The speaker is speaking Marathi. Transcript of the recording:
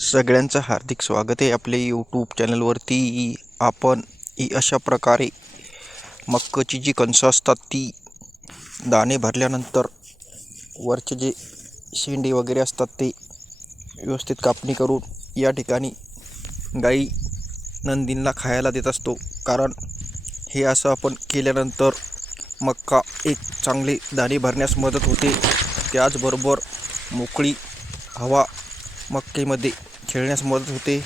सगळ्यांचं हार्दिक स्वागत आहे आपल्या यूट्यूब चॅनलवरती. आपण ही अशा प्रकारे मक्काची जी कणसं असतात ती दाणे भरल्यानंतर वरचे जे शेंडे वगैरे असतात ते व्यवस्थित कापणी करून या ठिकाणी गाई नंदींना खायला देत असतो. कारण हे असं आपण केल्यानंतर मक्का एक चांगले दाणे भरण्यास मदत होते. त्याचबरोबर मोकळी हवा मक्केमध्ये खेळण्यास मदत होते.